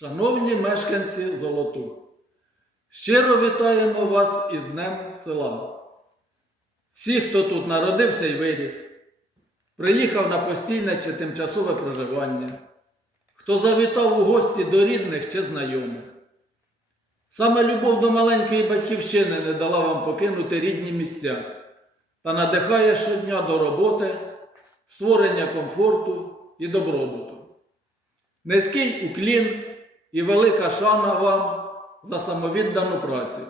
Шановні мешканці Золотух, щиро вітаємо вас із Днем села. Всі, хто тут народився і виріс, приїхав на постійне чи тимчасове проживання, хто завітав у гості до рідних чи знайомих. Саме любов до маленької батьківщини не дала вам покинути рідні місця та надихає щодня до роботи, створення комфорту і добробуту. Низький уклін і велика шана вам за самовіддану працю.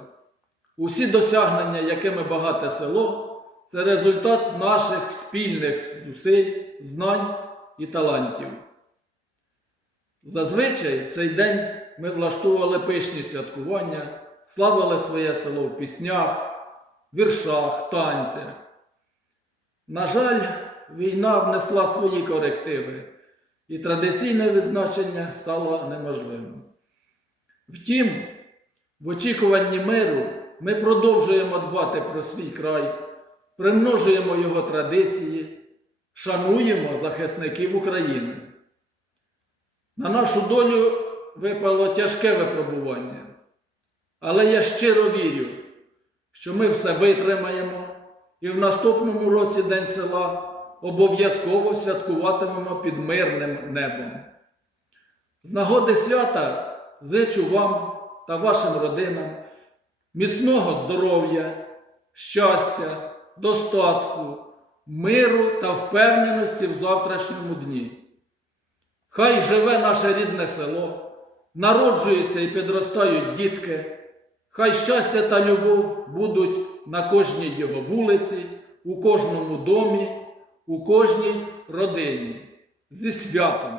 Усі досягнення, якими багате село, це результат наших спільних зусиль, знань і талантів. Зазвичай в цей день ми влаштовували пишні святкування, славили своє село в піснях, віршах, танцях. На жаль, війна внесла свої корективи, і традиційне відзначення стало неможливим. Втім, в очікуванні миру ми продовжуємо дбати про свій край, примножуємо його традиції, шануємо захисників України. На нашу долю випало тяжке випробування, але я щиро вірю, що ми все витримаємо і в наступному році День села обов'язково святкуватимемо під мирним небом. З нагоди свята зичу вам та вашим родинам міцного здоров'я, щастя, достатку, миру та впевненості в завтрашньому дні. Хай живе наше рідне село, народжуються і підростають дітки, хай щастя та любов будуть на кожній його вулиці, у кожному домі, у кожній родині. Зі святом!